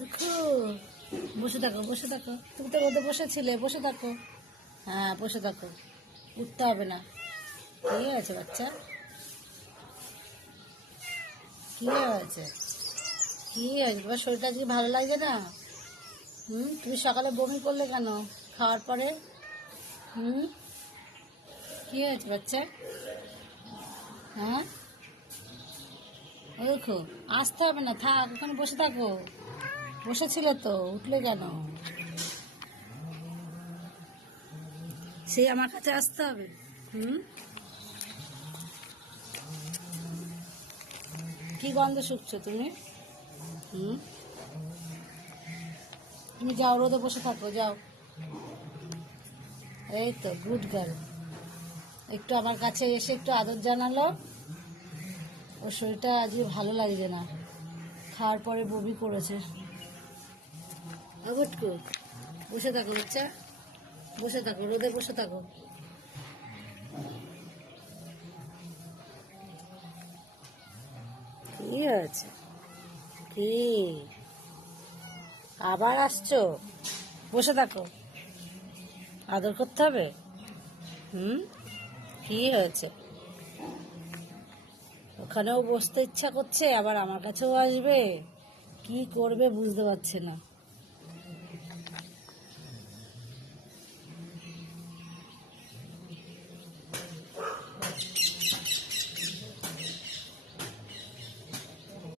দেখো, বসে থাকো বসে থাকো, তুমি তো রোদে বসেছিলে, বসে থাকো। হ্যাঁ বসে থাকো, উঠতে হবে না। কি হয়েছে বাচ্চা? কি হয়েছে? কি হয়েছে? তোমার শরীরটা আজকে ভালো লাগছে না? তুমি সকালে বমি করলে কেন খাওয়ার পরে? হুম কি হয়েছে বাচ্চা? হ্যাঁ দেখো, আসতে হবে না, থাক ওখানে বসে থাকো। বসেছিলে তো, উঠলে কেন? সেই আমার কাছে আসতে হবে? হুম কি গন্ধ শুকছো তুমি? হুম তুমি যাও, রোদে বসে থাকো, যাও। এই তো গুড গার্ল। একটু আমার কাছে এসে একটু আদর জানালো। ওর শরীরটা আজকে ভালো লাগছে না, খাওয়ার পরে বমি করেছে। অবটকু, বসে থাকো বাচ্চা, বসে থাকো, রোদে বসে থাকো। কি হয়েছে? কি আবার আসছো? বসে থাকো, আদর করতে হবে। হুম কি হয়েছে? ওখানেও বসতে ইচ্ছা করছে, আবার আমার কাছেও আসবে। কি করবে বুঝতে পারছে না।